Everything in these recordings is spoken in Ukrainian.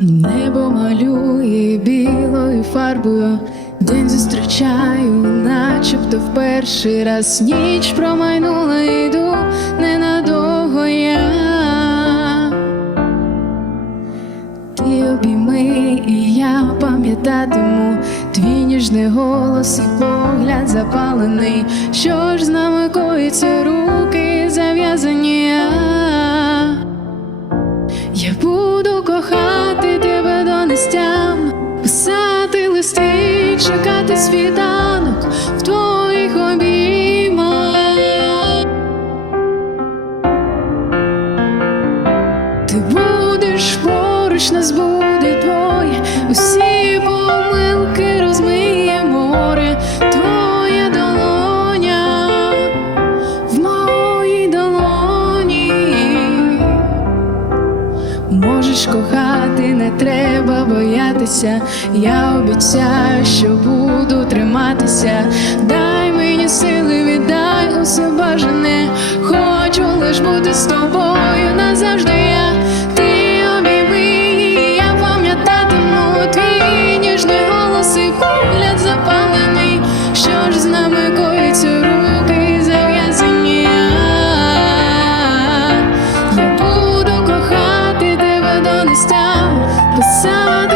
Небо малює білою фарбою, день зустрічаю, начебто в перший раз ніч промайну. Обійми, і я пам'ятатиму твій ніжний голос і погляд запалений. Що ж з нами коїться руки зав'язані? Я буду кохати тебе до нестям, писати листи, чекати світанок в твоїх обіймах. Ти будеш поруч, нас буде двоє, усі помилки розмиє море, твоя долоня в моїй долоні. Можеш кохати, не треба боятися. Я обіцяю, що буду триматися. Дай мені сили, віддай Що? Я буду кохати тебе до нестям, писати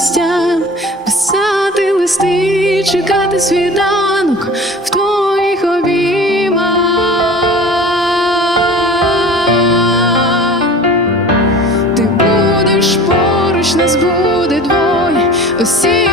нестям, писати листи, чекати світанок в твоїх обіймах. Ти будеш поруч, нас буде двоє, усі